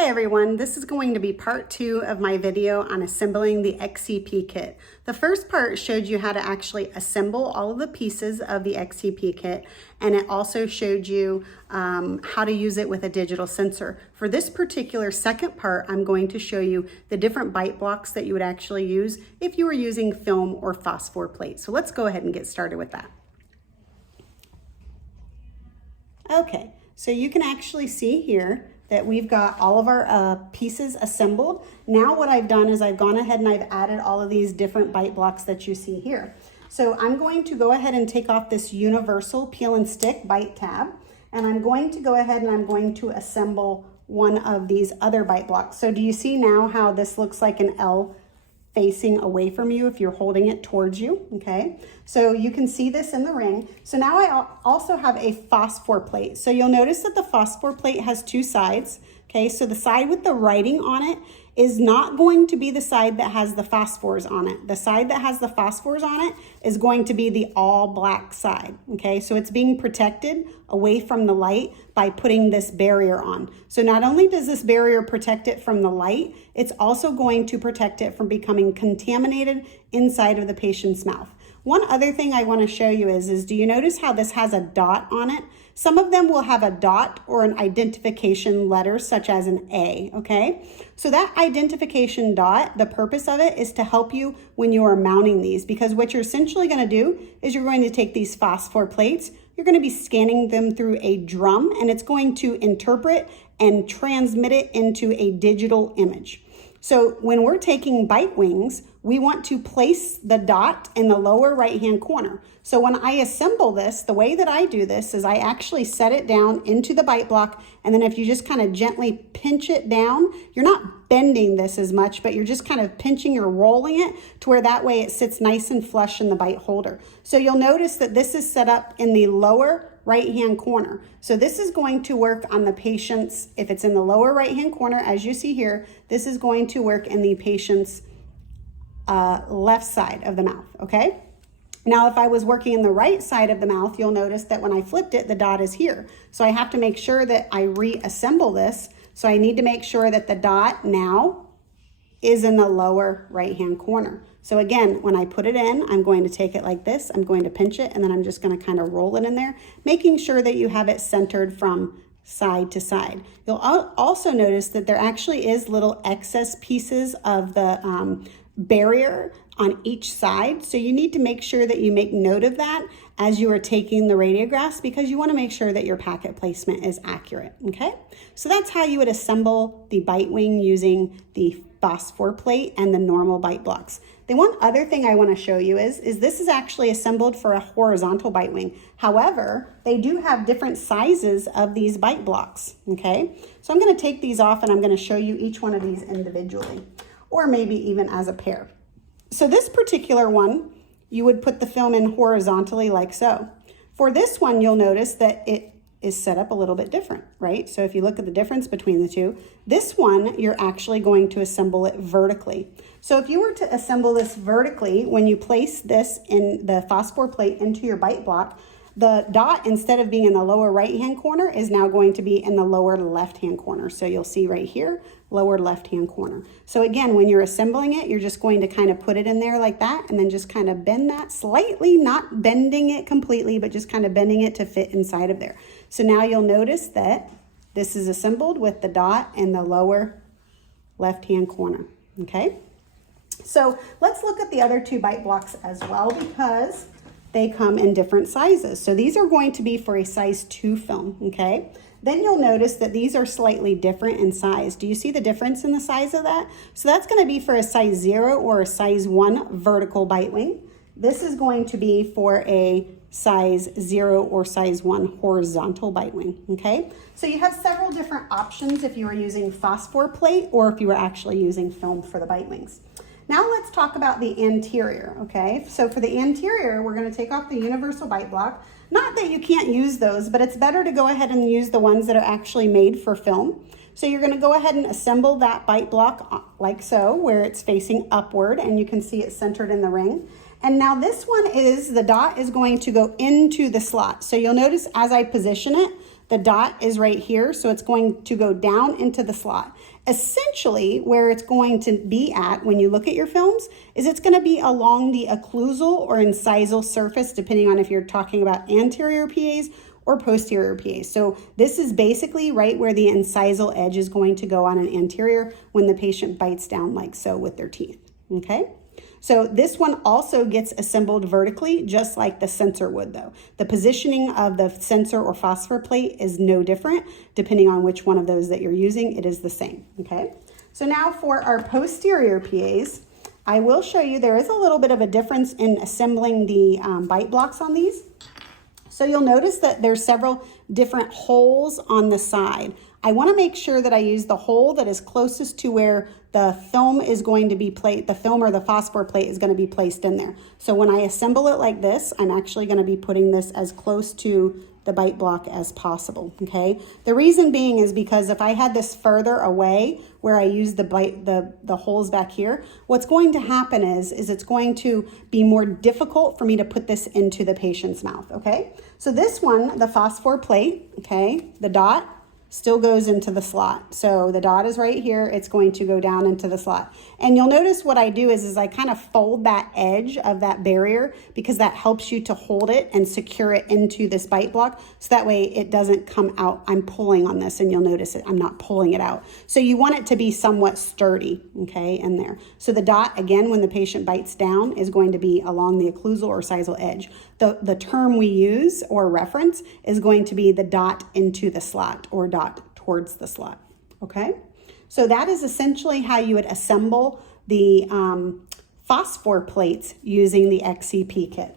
Hi everyone, this is going to be part 2 of my video on assembling the XCP kit. The first part showed you how to actually assemble all of the pieces of the XCP kit, and it also showed you how to use it with a digital sensor. For this particular second part, I'm going to show you the different bite blocks that you would actually use if you were using film or phosphor plate. So let's go ahead and get started with that. Okay, so you can actually see here that we've got all of our pieces assembled. Now what I've done is I've gone ahead and I've added all of these different bite blocks that you see here. So I'm going to go ahead and take off this universal peel and stick bite tab, and I'm going to go ahead and I'm going to assemble one of these other bite blocks. So do you see now how this looks like an L facing away from you if you're holding it towards you? Okay, so you can see this in the ring. So now I also have a phosphor plate. So you'll notice that the phosphor plate has two sides. Okay, so the side with the writing on it is not going to be the side that has the phosphors on it. The side that has the phosphors on it is going to be the all black side. Okay, so it's being protected away from the light by putting this barrier on. So not only does this barrier protect it from the light, it's also going to protect it from becoming contaminated inside of the patient's mouth. One other thing I want to show you is do you notice how this has a dot on it? Some of them will have a dot or an identification letter such as an A, okay? So that identification dot, the purpose of it is to help you when you are mounting these, because what you're essentially going to do is you're going to take these phosphor plates, you're going to be scanning them through a drum, and it's going to interpret and transmit it into a digital image. So when we're taking bite wings, we want to place the dot in the lower right-hand corner. So when I assemble this, the way that I do this is I actually set it down into the bite block, and then if you just kind of gently pinch it down, you're not bending this as much, but you're just kind of pinching or rolling it to where that way it sits nice and flush in the bite holder. So you'll notice that this is set up in the lower right-hand corner. So this is going to work on the patient's, if it's in the lower right-hand corner, as you see here, this is going to work in the patient's left side of the mouth, okay? Now, if I was working in the right side of the mouth, you'll notice that when I flipped it, the dot is here. So I have to make sure that I reassemble this. So I need to make sure that the dot now is in the lower right-hand corner. So again, when I put it in, I'm going to take it like this, I'm going to pinch it, and then I'm just going to kind of roll it in there, making sure that you have it centered from side to side. You'll also notice that there actually is little excess pieces of the barrier on each side. So you need to make sure that you make note of that as you are taking the radiographs, because you want to make sure that your packet placement is accurate, okay? So that's how you would assemble the bite wing using the phosphor plate and the normal bite blocks. The one other thing I want to show you is this is actually assembled for a horizontal bite wing. However, they do have different sizes of these bite blocks, okay? So I'm going to take these off and I'm going to show you each one of these individually, or maybe even as a pair. So this particular one, you would put the film in horizontally like so. For this one, you'll notice that it is set up a little bit different, right? So if you look at the difference between the two, this one, you're actually going to assemble it vertically. So if you were to assemble this vertically, when you place this in the phosphor plate into your bite block, the dot, instead of being in the lower right-hand corner, is now going to be in the lower left-hand corner. So you'll see right here, lower left-hand corner. So again, when you're assembling it, you're just going to kind of put it in there like that, and then just kind of bend that slightly, not bending it completely, but just kind of bending it to fit inside of there. So now you'll notice that this is assembled with the dot in the lower left-hand corner, okay? So let's look at the other two bite blocks as well, because they come in different sizes. So these are going to be for a size 2 film, okay? Then you'll notice that these are slightly different in size. Do you see the difference in the size of that? So that's going to be for a size 0 or a size 1 vertical bite wing. This is going to be for a size 0 or size 1 horizontal bite wing, okay? So you have several different options if you are using phosphor plate or if you are actually using film for the bite wings. Now let's talk about the anterior, okay? So for the anterior, we're gonna take off the universal bite block. Not that you can't use those, but it's better to go ahead and use the ones that are actually made for film. So you're gonna go ahead and assemble that bite block like so, where it's facing upward, and you can see it centered in the ring. And now this one is, the dot is going to go into the slot. So you'll notice as I position it, The dot is right here, so it's going to go down into the slot. Essentially, where it's going to be at when you look at your films is it's going to be along the occlusal or incisal surface, depending on if you're talking about anterior PAs or posterior PAs. So this is basically right where the incisal edge is going to go on an anterior when the patient bites down like so with their teeth, okay? So this one also gets assembled vertically, just like the sensor would though. The positioning of the sensor or phosphor plate is no different. Depending on which one of those that you're using, it is the same, okay? So now for our posterior PAs, I will show you there is a little bit of a difference in assembling the bite blocks on these. So you'll notice that there's several different holes on the side. I want to make sure that I use the hole that is closest to where the film is going to be placed, the film or the phosphor plate is going to be placed in there. So when I assemble it like this, I'm actually going to be putting this as close to the bite block as possible, okay? The reason being is because if I had this further away where I use the holes back here, what's going to happen is it's going to be more difficult for me to put this into the patient's mouth, okay? So this one, the phosphor plate, okay, the dot, still goes into the slot. So the dot is right here. It's going to go down into the slot. And you'll notice what I do is I kind of fold that edge of that barrier because that helps you to hold it and secure it into this bite block. So that way it doesn't come out. I'm pulling on this and you'll notice it. I'm not pulling it out. So you want it to be somewhat sturdy, okay, in there. So the dot, again, when the patient bites down is going to be along the occlusal or incisal edge. The term we use or reference is going to be the dot into the slot or dot towards the slot, okay? So that is essentially how you would assemble the phosphor plates using the XCP kit.